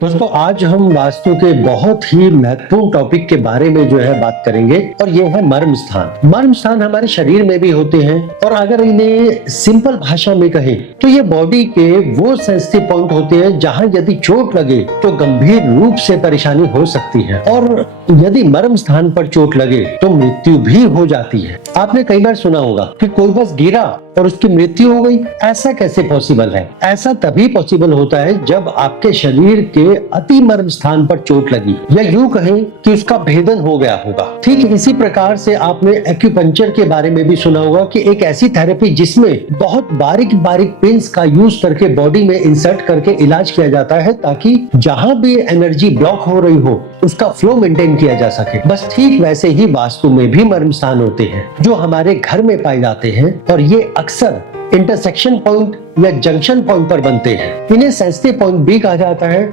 दोस्तों आज हम वास्तु के बहुत ही महत्वपूर्ण टॉपिक के बारे में जो है बात करेंगे और ये है मर्म स्थान। मर्म स्थान हमारे शरीर में भी होते हैं और अगर इन्हें सिंपल भाषा में कहें तो ये बॉडी के वो सेंसिटिव पॉइंट होते हैं जहां यदि चोट लगे तो गंभीर रूप से परेशानी हो सकती है और यदि मर्म स्थान पर चोट लगे तो मृत्यु भी हो जाती है। आपने कई बार सुना होगा कि कोई बस गिरा और उसकी मृत्यु हो गई। ऐसा कैसे पॉसिबल है? ऐसा तभी पॉसिबल होता है जब आपके शरीर के अति मर्म स्थान पर चोट लगी या यूं कहें कि उसका भेदन हो गया होगा। ठीक इसी प्रकार से आपने एक्यूपंक्चर के बारे में भी सुना होगा कि एक ऐसी थेरेपी जिसमें बहुत बारीक बारीक पिंस का यूज करके बॉडी में इंसर्ट करके इलाज किया जाता है ताकि जहां भी एनर्जी ब्लॉक हो रही हो उसका फ्लो मेंटेन किया जा सके। बस ठीक वैसे ही वास्तु में भी मर्म स्थान होते हैं जो हमारे घर में पाए जाते हैं और ये अक्सर इंटरसेक्शन पॉइंट या जंक्शन पॉइंट पर बनते हैं। इन्हें सेंसिटिव पॉइंट भी कहा जाता है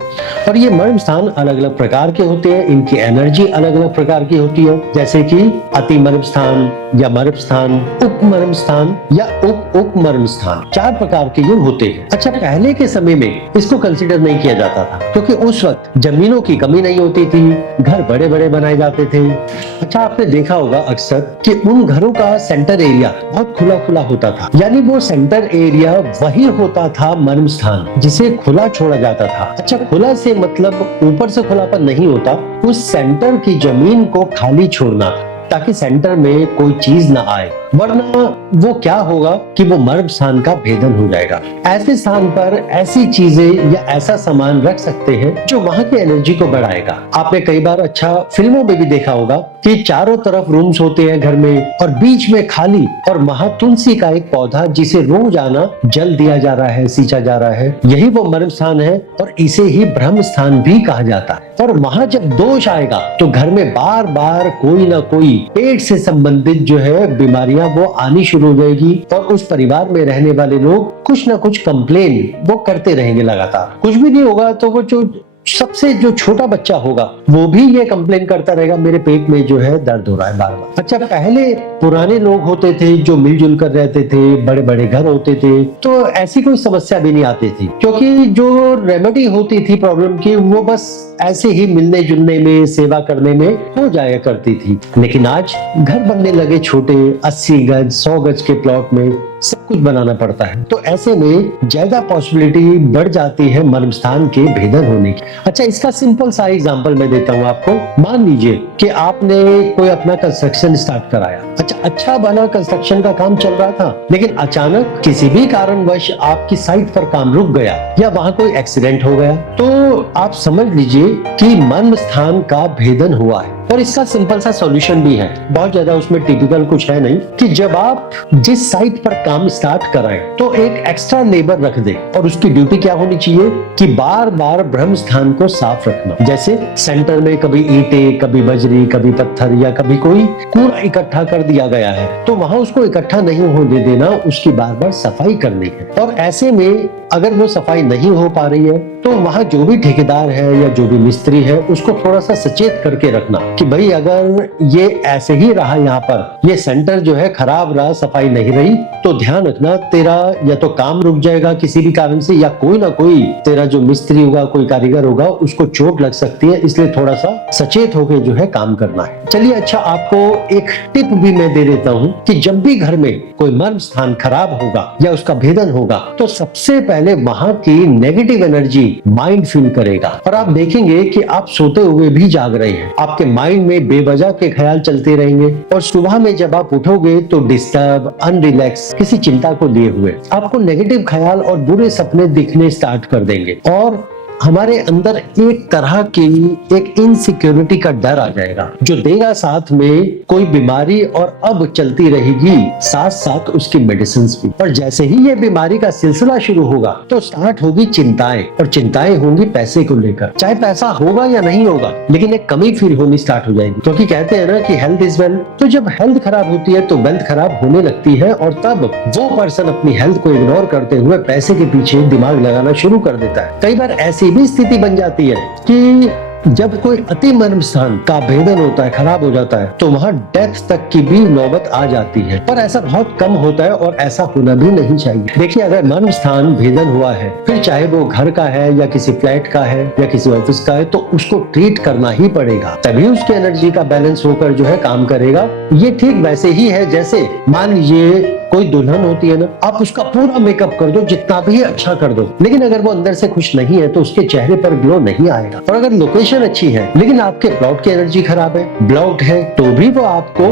और ये मर्म स्थान अलग अलग प्रकार के होते हैं। इनकी एनर्जी अलग अलग प्रकार की होती है, जैसे कि अति मर्म स्थान या मर्म स्थान, उप मर्म स्थान या उप मर्म स्थान। 4 प्रकार के ये होते हैं। अच्छा, पहले के समय में इसको कंसिडर नहीं किया जाता था क्योंकि उस वक्त जमीनों की कमी नहीं होती थी, घर बड़े बड़े बनाए जाते थे। अच्छा, आपने देखा होगा अक्सर कि उन घरों का सेंटर एरिया बहुत खुला खुला होता था, यानी वो सेंटर एरिया वही होता था मर्म स्थान जिसे खुला छोड़ा जाता था। अच्छा, खुला से मतलब ऊपर से खुलापन नहीं होता, उस सेंटर की जमीन को खाली छोड़ना ताकि सेंटर में कोई चीज ना आए, वरना वो क्या होगा कि वो मर्म स्थान का भेदन हो जाएगा। ऐसे स्थान पर ऐसी चीजें या ऐसा सामान रख सकते हैं जो वहां की एनर्जी को बढ़ाएगा। आपने कई बार अच्छा फिल्मों में भी देखा होगा कि चारों तरफ रूम्स होते हैं घर में और बीच में खाली और वहां तुलसी का एक पौधा जिसे रोज आना जल दिया जा रहा है, सींचा जा रहा है, यही वो मर्म स्थान है और इसे ही ब्रह्म स्थान भी कहा जाता है। और वहां जब दोष आएगा तो घर में बार बार कोई ना कोई पेट से संबंधित जो है बीमारियां वो आनी शुरू हो जाएगी और उस परिवार में रहने वाले लोग कुछ ना कुछ कंप्लेन वो करते रहेंगे लगातार। कुछ भी नहीं होगा तो वो जो सबसे जो छोटा बच्चा होगा वो भी ये कंप्लेन करता रहेगा, मेरे पेट में जो है दर्द हो रहा है बार बार। अच्छा, पहले पुराने लोग होते थे जो मिलजुल कर रहते थे, बड़े बड़े घर होते थे, तो ऐसी कोई समस्या भी नहीं आती थी क्योंकि जो रेमेडी होती थी प्रॉब्लम की वो बस ऐसे ही मिलने जुलने में, सेवा करने में हो जाया करती थी। लेकिन आज घर बनने लगे छोटे 80 गज 100 गज के प्लॉट में सब कुछ बनाना पड़ता है, तो ऐसे में ज्यादा पॉसिबिलिटी बढ़ जाती है मर्म स्थान के भेदन होने की। अच्छा, इसका सिंपल सा एग्जांपल मैं देता हूँ आपको। मान लीजिए कि आपने कोई अपना कंस्ट्रक्शन स्टार्ट कराया। अच्छा बना कंस्ट्रक्शन का काम चल रहा था, लेकिन अचानक किसी भी कारणवश आपकी साइट पर काम रुक गया या वहां कोई एक्सीडेंट हो गया, तो आप समझ लीजिए कि मर्म स्थान का भेदन हुआ है। और इसका सिंपल सा सॉल्यूशन भी है, बहुत ज्यादा उसमें टिपिकल कुछ है नहीं, कि जब आप जिस साइट पर काम स्टार्ट कराएं तो एक एक्स्ट्रा लेबर रख दे और उसकी ड्यूटी क्या होनी चाहिए कि बार बार ब्रह्म स्थान को साफ रखना। जैसे सेंटर में कभी ईंटें, कभी बजरी, कभी पत्थर या कभी कोई कूड़ा इकट्ठा कर दिया गया है तो वहां उसको इकट्ठा नहीं होने देना, उसकी बार बार सफाई करनी है। और ऐसे में अगर वो सफाई नहीं हो पा रही है तो वहां जो भी ठेकेदार है या जो भी मिस्त्री है उसको थोड़ा सा सचेत करके रखना कि भाई अगर ये ऐसे ही रहा, यहाँ पर ये सेंटर जो है खराब रहा, सफाई नहीं रही, तो ध्यान रखना तेरा या तो काम रुक जाएगा किसी भी कारण से या कोई ना कोई तेरा जो मिस्त्री होगा, कोई कारीगर होगा, उसको चोट लग सकती है, इसलिए थोड़ा सा सचेत होकर जो है काम करना है। चलिए, अच्छा आपको एक टिप भी मैं दे देता हूँ कि जब भी घर में कोई मर्म स्थान खराब होगा या उसका भेदन होगा तो सबसे पहले वहां की नेगेटिव एनर्जी माइंड फील करेगा और आप देखेंगे कि आप सोते हुए भी जाग रहे हैं, आपके माइंड में बेवजह के ख्याल चलते रहेंगे और सुबह में जब आप उठोगे तो डिस्टर्ब, अनरिलैक्स, किसी चिंता को लिए हुए आपको नेगेटिव ख्याल और बुरे सपने दिखने स्टार्ट कर देंगे और हमारे अंदर एक तरह की एक इनसिक्योरिटी का डर आ जाएगा जो देगा साथ में कोई बीमारी और अब चलती रहेगी साथ साथ उसकी मेडिसिन भी। और जैसे ही ये बीमारी का सिलसिला शुरू होगा तो स्टार्ट होगी चिंताएं और चिंताएं होंगी पैसे को लेकर, चाहे पैसा होगा या नहीं होगा लेकिन एक कमी फील होनी स्टार्ट हो जाएगी क्योंकि कहते हैं ना कि हेल्थ इज वेल्थ। तो जब हेल्थ खराब होती है तो वेल्थ खराब होने लगती है और तब वो पर्सन अपनी हेल्थ को इग्नोर करते हुए पैसे के पीछे दिमाग लगाना शुरू कर देता है। कई बार ऐसी भी स्थिति बन जाती है कि जब कोई अति मर्म स्थान का भेदन होता है, खराब हो जाता है, तो वहाँ डेथ तक की भी नौबत आ जाती है, पर ऐसा बहुत कम होता है और ऐसा होना भी नहीं चाहिए। देखिए, अगर मर्म स्थान भेदन हुआ है, फिर चाहे वो घर का है या किसी फ्लैट का है या किसी ऑफिस का है, तो उसको ट्रीट करना ही पड़ेगा, तभी उसकी एनर्जी का बैलेंस होकर जो है काम करेगा। ये ठीक वैसे ही है जैसे मान लीजिए कोई दुल्हन होती है ना, आप उसका पूरा मेकअप कर दो, जितना भी अच्छा कर दो, लेकिन अगर वो अंदर से खुश नहीं है तो उसके चेहरे पर ग्लो नहीं आएगा। और अगर लोकेशन अच्छी है लेकिन आपके प्लॉट की एनर्जी खराब है, ब्लॉक्ड है, तो भी वो आपको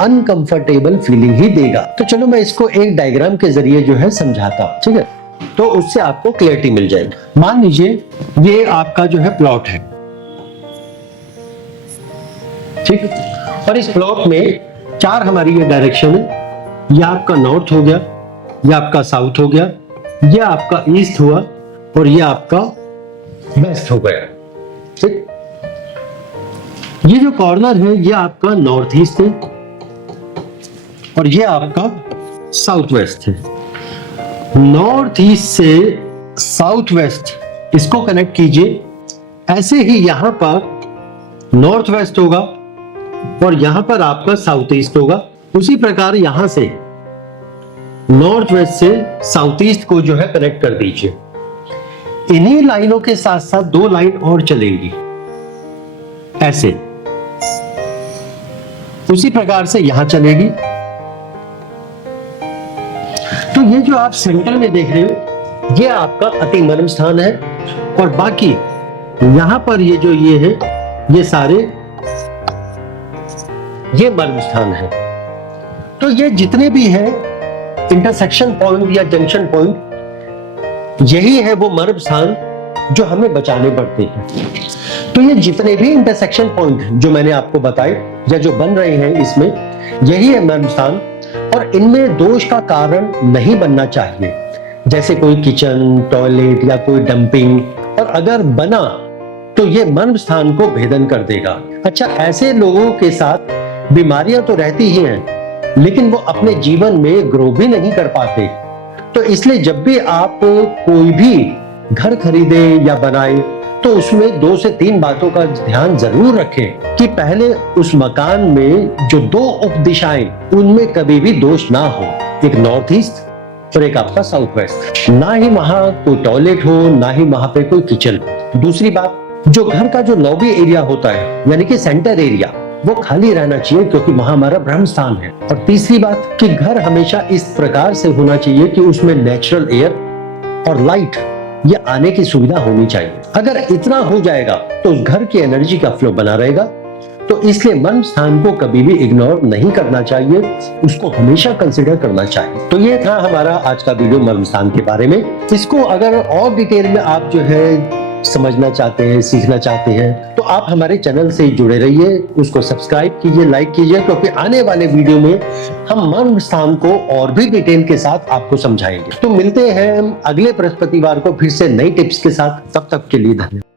अनकंफर्टेबल फीलिंग ही देगा। तो चलो मैं इसको एक डायग्राम के जरिए जो है समझाता हूँ, ठीक है, तो उससे आपको क्लैरिटी मिल जाएगी। मान लीजिए ये आपका जो है प्लॉट है, ठीक है, और इस प्लॉट में 4 हमारी ये डायरेक्शन है। ये आपका नॉर्थ हो गया, ये आपका साउथ हो गया, ये आपका ईस्ट हुआ और ये आपका वेस्ट हो गया, ठीक। ये जो कॉर्नर है ये आपका नॉर्थ ईस्ट है और ये आपका साउथ वेस्ट है। नॉर्थ ईस्ट से साउथ वेस्ट इसको कनेक्ट कीजिए। ऐसे ही यहां पर नॉर्थ वेस्ट होगा और यहां पर आपका साउथ ईस्ट होगा। उसी प्रकार यहां से नॉर्थ वेस्ट से साउथ ईस्ट को जो है कनेक्ट कर दीजिए। इन्हीं लाइनों के साथ साथ 2 लाइन और चलेंगी ऐसे, उसी प्रकार से यहां चलेगी। तो ये जो आप सेंटर में देख रहे हो ये आपका अति मर्म स्थान है और बाकी यहां पर ये जो ये है ये सारे ये मर्म स्थान है। तो ये जितने भी हैं इंटरसेक्शन पॉइंट या जंक्शन पॉइंट, यही है वो मर्म स्थान जो हमें बचाने पड़ते हैं। तो ये जितने भी इंटरसेक्शन पॉइंट जो मैंने आपको बताए या जो बन रहे हैं इसमें, यही है मर्म स्थान और इनमें दोष का कारण नहीं बनना चाहिए, जैसे कोई किचन, टॉयलेट या कोई डंपिंग, और अगर बना तो ये मर्म स्थान को भेदन कर देगा। अच्छा, ऐसे लोगों के साथ बीमारियां तो रहती ही हैं लेकिन वो अपने जीवन में ग्रो भी नहीं कर पाते। तो इसलिए जब भी आप कोई भी घर खरीदे या बनाए तो उसमें 2 से 3 बातों का ध्यान जरूर रखें कि पहले उस मकान में जो 2 उपदिशाएं उनमें कभी भी दोष ना हो, एक नॉर्थ ईस्ट और एक आपका साउथ वेस्ट। ना ही वहां कोई टॉयलेट हो, ना ही वहां पे कोई किचन हो। दूसरी बात, जो घर का जो लॉबी एरिया होता है यानी कि सेंटर एरिया, वो खाली रहना चाहिए क्योंकि वहां हमारा ब्रह्म स्थान है। और तीसरी बात कि घर हमेशा इस प्रकार से होना चाहिए कि उसमें नेचुरल एयर और लाइट ये आने की सुविधा होनी चाहिए। अगर इतना हो जाएगा तो उस घर की एनर्जी का फ्लो बना रहेगा। तो इसलिए मर्म स्थान को कभी भी इग्नोर नहीं करना चाहिए, उसको हमेशा कंसिडर करना चाहिए। तो ये था हमारा आज का वीडियो मर्म स्थान के बारे में। इसको अगर और डिटेल में आप जो है समझना चाहते हैं, सीखना चाहते हैं, तो आप हमारे चैनल से जुड़े रहिए, उसको सब्सक्राइब कीजिए, लाइक कीजिए, क्योंकि आने वाले वीडियो में हम मर्म स्थान को और भी डिटेल के साथ आपको समझाएंगे। तो मिलते हैं हम अगले बृहस्पतिवार को फिर से नई टिप्स के साथ। तब तक के लिए धन्यवाद।